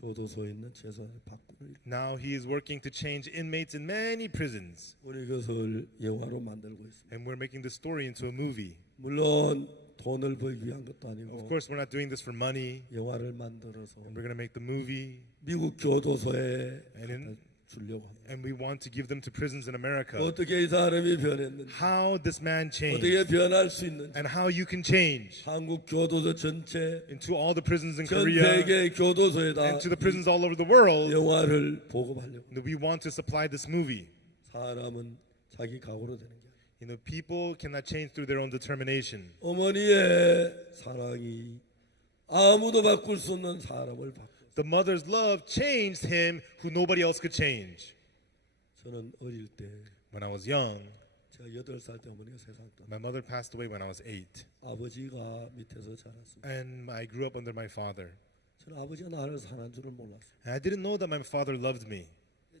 교도소에 있는 재산을 바꾸는 일. Now he is working to change inmates in many prisons. 우리 그것을 영화로 만들고 있습니다. And we're making this story into a movie. 물론 돈을 벌기 위한 것도 Of 아니고 course, we're not doing this for money. 영화를 만들어서 We're going to make the movie, 미국 교도소에 and 주려고 합니다. we want to give them to prisons in America. 어떻게 이 사람이 변했는지, How this man 어떻게 changed, 변할 수 있는지, and how you can change 한국 교도소 전체, into all the prisons in 전 Korea 세계 교도소에다 and to the prisons all over the world. 영화를 보급하려고. We want to supply this movie. 사람은 자기 각오로 되는 게 아니에요. You know, people cannot change through their own determination. 어머니의 사랑이 아무도 바꿀 수 없는 사람을 바꿔. The mother's love changed him who nobody else could change. 저는 어릴 때 When I was young, 제가 8살 때 어머니가 세상 떠나. My mother passed away when I was 8. 아버지가 밑에서 자랐습니다. And I grew up under my father. 저는 아버지가 나를 사랑한 줄을 몰랐어요. And I didn't know that my father loved me.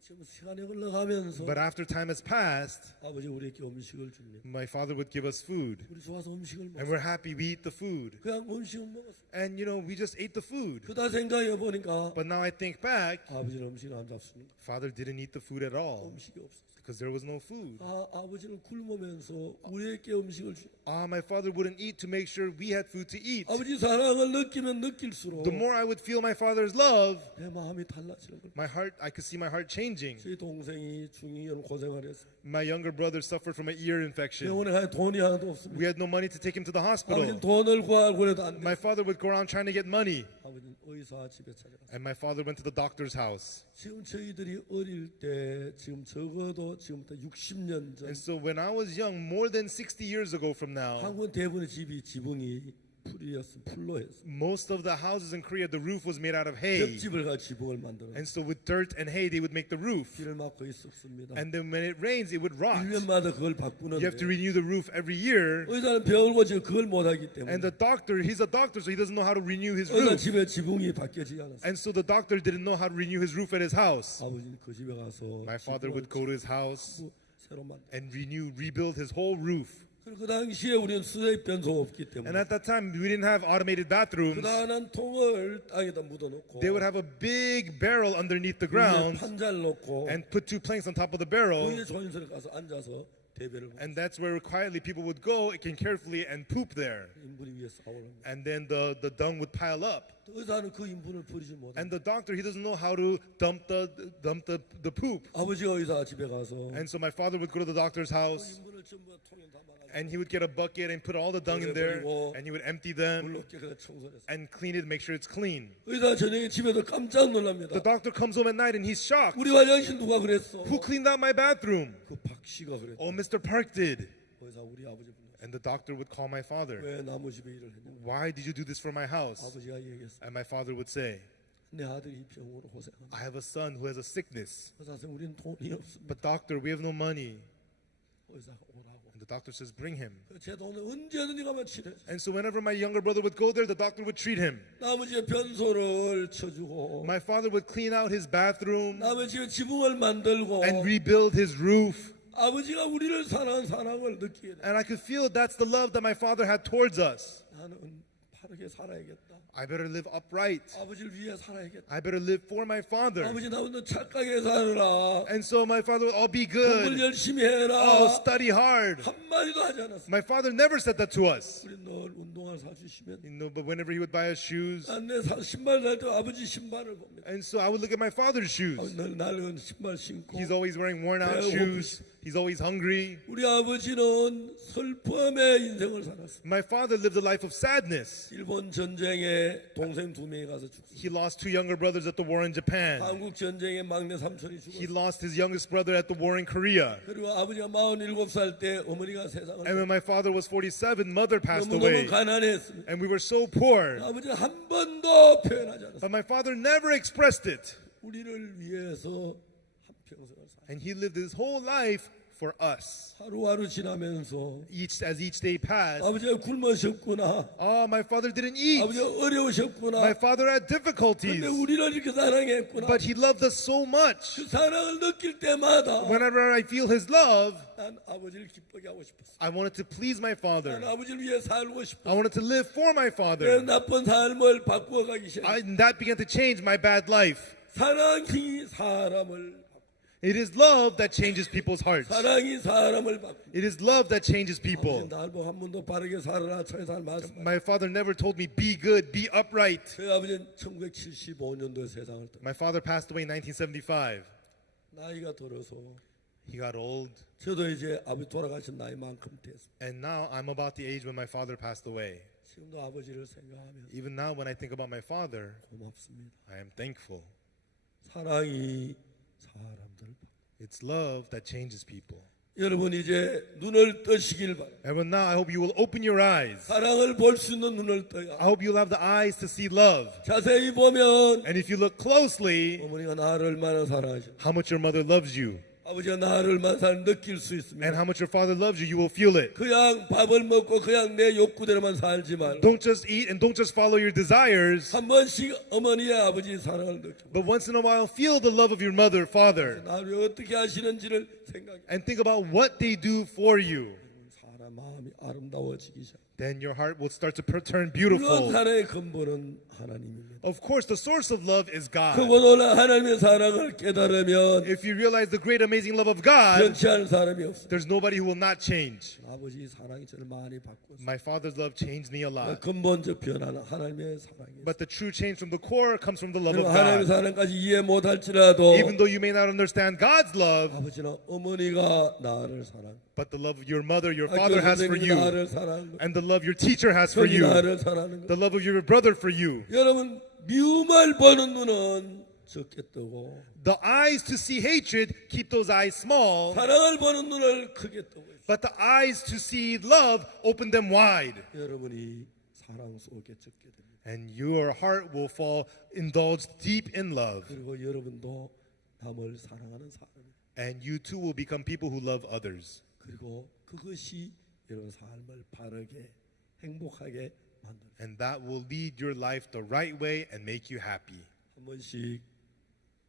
지금 시간이 흘러가면서 But after time has passed, 아버지 우리에게 음식을 줍니다. my father would give us food. 우리 좋아서 음식을 And 먹었어요. we're happy we eat the food. 그냥 음식을 먹었어요. And we just ate the food. 그다 생각해 보니까 But now I think back, 아버지는 음식을 안 잡습니다. father didn't eat the food at all 음식이 없었어요. because there was no food. 아버지는 굶으면서 우리에게 음식을 주. My father wouldn't eat to make sure we had food to eat. 아버지 사랑을 느끼면 느낄수록 The more I would feel my father's love, 내 마음이 달라지는 거예요. I could see my heart changing. 저희 동생이 중이염 고생을 했어요. My younger brother suffered from an ear infection. 병원에 갈 돈이 하나도 없습니다. We had no money to take him to the 아버지는 hospital. 돈을 구하고 그래도 안 돼. My father would go around trying to get money. 아버지는 의사 집에 찾아갔어요. And my father went to the doctor's house. 지금 저희들이 어릴 때 지금 적어도 지금부터 60년 전 And so when I was young, more than 60 years ago from now, 한국 대부분의 집이 지붕이 풀로 했어. most of the houses in Korea, the roof was made out of hay. 벽집을 가 지붕을 만들어. And so with dirt and hay, they would make the roof. 비를 맞고 있었습니다. And then when it rains, it would rot. 1년마다 그걸 You 바꾸는데 have to renew the roof every year. 의사는 병을 고치고 그걸 못하기 때문에 And the doctor, he's a doctor, so he doesn't know how to renew his 의사 roof. 집에 지붕이 바뀌지 않았어요. And so the doctor didn't know how to renew his roof at his house. 아버지는 그 집에 가서 My father would go to his house 새로 만들. and rebuild his whole roof. 그리고 그 당시에 우리는 수색 변소가 없기 And 때문에 at that time, we didn't have automated bathrooms. 그다음은 통을 땅에다 묻어놓고 They would have a big barrel underneath the 위에 ground 판자를 놓고 and put 2 planks on top of the 그 barrel. 위에 조인소를 가서 앉아서 대배를 먹고 And that's where quietly people would go carefully and poop there. 인분이 위에 싸우는 거예요. And then the dung would pile up. 또 의사는 그 인분을 버리지 못해. And the doctor, he doesn't know how to dump the poop. 아버지가 의사 집에 가서 And so my father would go to the doctor's house 인분을 전부 다 통에 담아가지고 and he would get a bucket and put all the dung in there and he would empty them 물로 깨끗이 청소를 했어요. and clean it, make sure it's clean. 의사 저녁에 집에도 깜짝 놀랍니다. The doctor comes home at night and he's shocked. 우리 화장실 누가 그랬어? Who cleaned out my bathroom? 그 박 씨가 그랬어. Oh, Mr. Park did. 의사 우리 아버지 불렀어. And the doctor would call my father. 왜 나무 집에 일을 했냐? Why did you do this for my house? 아버지가 얘기했어. And my father would say, 내 아들이 병으로 고생한다. I have a son who has a sickness. 의사 선생 우리는 돈이 없습니다. But doctor, we have no money. 의사가 오라고. And the doctor says, bring him. 제 돈을 언제든지 가면 치료해. And so whenever my younger brother would go there, the doctor would treat him. 남의 집에 변소를 쳐주고 My father would clean out his bathroom 남의 집에 지붕을 만들고 and rebuild his roof. 아버지가 우리를 사랑한 사랑을 느끼게 돼. And I could feel that's the love that my father had towards us. 나는 바르게 살아야겠다. I better live upright. 아버지를 위해 살아야겠다. I better live for my father. 아버지 나보다 착하게 살아라. And so my father would all be 공부를 good. 열심히 Oh, 해라. study hard. 한마디도 하지 않았어. My father never said that to us. 우리 늘 운동화 사주시면 But whenever he would buy us shoes, 내 신발 살 때 아버지 신발을 봅니다. and so I would look at my father's shoes. 늘 낡은 신발 신고. He's always wearing worn out shoes. He's always hungry. 우리 아버지는 슬픔의 인생을 살았어. My father lived a life of sadness. 일본 전쟁에 동생 2명이 가서 죽었어. He lost 2 younger brothers at the war in Japan. 한국 전쟁에 막내 삼촌이 He 죽었어. lost his youngest brother at the war in Korea. 그리고 아버지가 47살 때 어머니가 세상을 And when my father was 47, mother passed 너무너무 away. 가난했습니다. And we were so poor. 아버지는 한 번도 표현하지 않았어. But my father never expressed it. 우리를 위해서 한평생을 살. And he lived his whole life for us. 하루하루 지나면서 As each day passed, 아버지가 굶으셨구나. oh, my father didn't eat. 아버지가 어려우셨구나. My father had difficulties. 근데 우리를 이렇게 사랑했구나. But he loved us so much. 그 사랑을 느낄 때마다 Whenever I feel his love, 난 아버지를 기쁘게 하고 싶었어. I wanted to please my 난 father. 아버지를 위해 살고 I 싶었어. wanted to live for my 내 father. 나쁜 삶을 바꾸어가기 시작. And that began to change my bad life. 사랑이 사람을 It is love that changes people's hearts. 사랑이 사람을 바꾸. It is love that changes people. 아버지 날 보고 한 번도 바르게 살아라 잘 살말씀. My father never told me, be good, be upright. 저희 아버지는 1975년도에 세상을 떠. My father passed away in 1975. 나이가 들어서 He got old. 저도 이제 아버지 돌아가신 나이만큼 됐어. And now I'm about the age when my father passed away. 지금도 아버지를 생각하면 Even now when I think about my father, 고맙습니다. I am thankful. 사랑이 사람들. It's love that changes people. 여러분 이제 눈을 뜨시길 바랍니다. And now I hope you will open your eyes. 사랑을 볼 수 있는 눈을 떠야. I hope you'll have the eyes to see love. 자세히 보면 And if you look closely, 어머니가 나를 얼마나 사랑하시나. how much your mother loves you. 아버지가 나를 얼마나 사는 느낄 수 있습니다. And how much your father loves you, you will feel it. 그냥 밥을 먹고 그냥 내 욕구대로만 살지 말고 Don't just eat and don't just follow your desires, 한 번씩 어머니의 아버지 사랑을 느끼고 but once in a while feel the love of your mother, father, 나를 어떻게 하시는지를 생각해. and think about what they do for you. 사람 마음이 아름다워지기 시작. Then your heart will start to turn 이런 beautiful. 사랑의 근본은 하나님입니다. Of course, the source of love is God. 크고 놀란 하나님의 사랑을 깨달으면 If you realize the great amazing love of God, 변치 않은 사람이 없어요. there's nobody who will not change. 아버지 사랑이 저를 많이 바꿨어요. My father's love changed me a lot. 근본적 변화는 하나님의 사랑이에요. But the true change from the core comes from the love of 하나님의 God. 사랑까지 이해 못할지라도 Even though you may not understand God's love, 아버지나 어머니가 나를 사랑, but the love your mother, your 학교 father has for 선생님이 you, 나를 사랑하는 거, and the love your teacher has for 형이 you, 나를 사랑하는 거. the love of your brother for you. 여러분 미움을 보는 눈은 적게 뜨고 The eyes to see hatred, keep those eyes small, 사랑을 보는 눈을 크게 뜨고 있어요. but the eyes to see love, open them wide. 여러분이 사랑 속에 적게 됩니다. And your heart will fall indulged deep in love. 그리고 여러분도 남을 사랑하는 사람이에요. And you too will become people who love others. 그리고 그것이 여러분 삶을 바르게 행복하게 만들어요. And that will lead your life the right way and make you happy. 한 번씩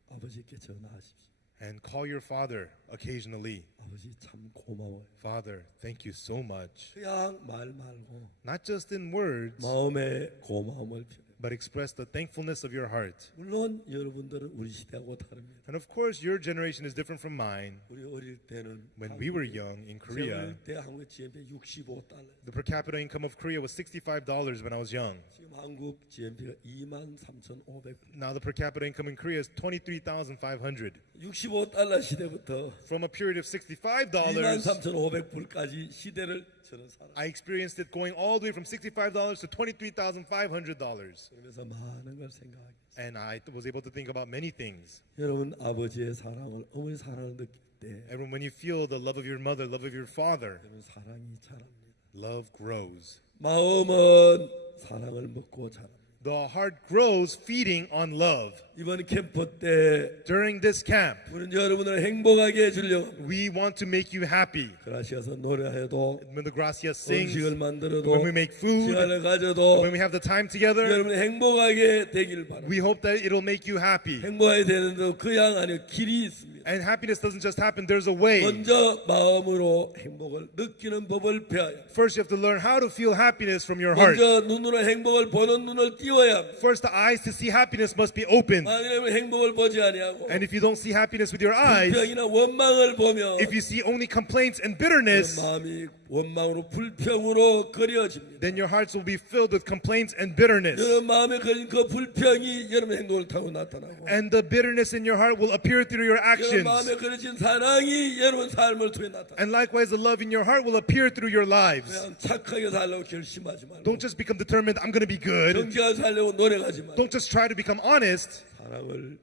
아버지께 전화하십시오. And call your father occasionally. 아버지 참 고마워요. Father, thank you so much. 그냥 말 말고 Not just in words, 마음의 고마움을 표현. but express the thankfulness of your heart. 물론 여러분들은 우리 시대하고 다릅니다. And of course, your generation is different from mine. 우리 어릴 때는 When we were young in Korea, 때 한국 GNP 65달러. the per capita income of Korea was $65 when I was young. 지금 한국 GNP가 23,500. Now the per capita income in Korea is $23,500. 65달러 시대부터 From a period of $65, 23,500불까지 시대를 저는 살았어요. I experienced it going all the way from $65 to $23,500. 그러면서 많은 걸 생각하게 됐어요. And I was able to think about many things. 여러분 아버지의 사랑을 어머니 사랑을 느낄 때 And when you feel the love of your mother, love of your father, 여러분 사랑이 자랍니다. love grows. 마음은 사랑을 먹고 자랍니다. The heart grows feeding on love. 이번 캠프 때 During this camp, 우리는 여러분을 행복하게 해주려고 합니다. we want to make you happy. 그라시아서 노래해도 When the Gracia sings, 음식을 만들어도 when we make food, 시간을 가져도 when we have the time together, 여러분이 행복하게 되길 바랍니다. we hope that it'll make you happy. 행복하게 되는데도 그냥 아니고 길이 있습니다. And happiness doesn't just happen, there's a way. 먼저 마음으로 행복을 느끼는 법을 배워야 합니다. First, you have to learn how to feel happiness from your heart. 먼저 눈으로 행복을 보는 눈을 띄워야 합니다. First, the eyes to see happiness must be opened. 만약에 행복을 보지 아니하고 And if you don't see happiness with your eyes, 불평이나 원망을 보면 if you see only complaints and bitterness, 마음이 원망으로 불평으로 그려집니다. then your hearts will be filled with complaints and bitterness. 여러분 마음에 그린 그 불평이 여러분 행동을 타고 나타나고 And the bitterness in your heart will appear through your 여러분 actions. 마음에 그려진 사랑이 여러분 삶을 통해 나타나. And likewise, the love in your heart will appear through your lives. 그냥 착하게 살려고 결심하지 말고 Don't just become determined, I'm going to be good. 정직하게 살려고 노력하지 말고 Don't just try to become honest, 사랑을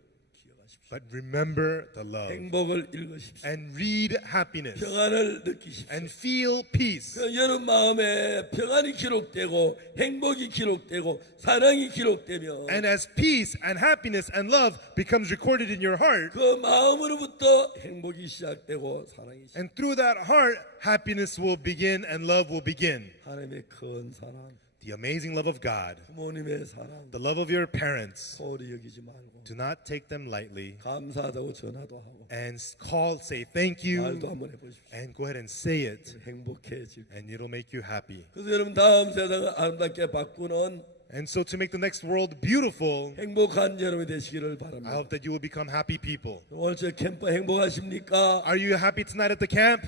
기억하십시오. but remember the love. 행복을 읽으십시오. And read happiness. 평안을 느끼십시오. And feel peace. 여러분 마음에 평안이 기록되고 행복이 기록되고 사랑이 기록되면 And as peace and happiness and love becomes recorded in your heart, 그 마음으로부터 행복이 시작되고 사랑이 시작. and through that heart, happiness will begin and love will begin. 하나님의 큰 사랑, The amazing love of God, 부모님의 사랑 the love of your parents. 소홀히 여기지 말고 Do not take them lightly. 감사하다고 전화도 하고 And call, say thank you, 말도 한번 해보십시오. and go ahead and say it, 행복해질 거예요. and it'll make you happy. 그래서 여러분 다음 세상을 아름답게 바꾸는 And so to make the next world beautiful, 행복한 여러분이 되시기를 I 바랍니다. hope that you will become happy people. 오늘 저 캠프 행복하십니까? Are you happy tonight at the camp?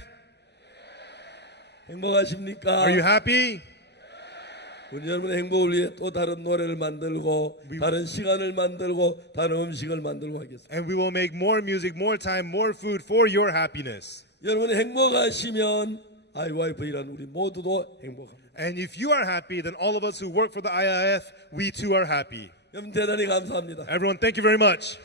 행복하십니까? Are you happy? 우리 여러분의 행복을 위해 또 다른 노래를 만들고 다른 시간을 만들고 다른 음식을 만들고 하겠습니다. And we will make more music, more time, more food for your happiness. 여러분이 행복하시면 IYF이란 우리 모두도 행복합니다. And if you are happy, then all of us who work for the IIF, we too are happy. 여러분 대단히 감사합니다. Everyone, thank you very much.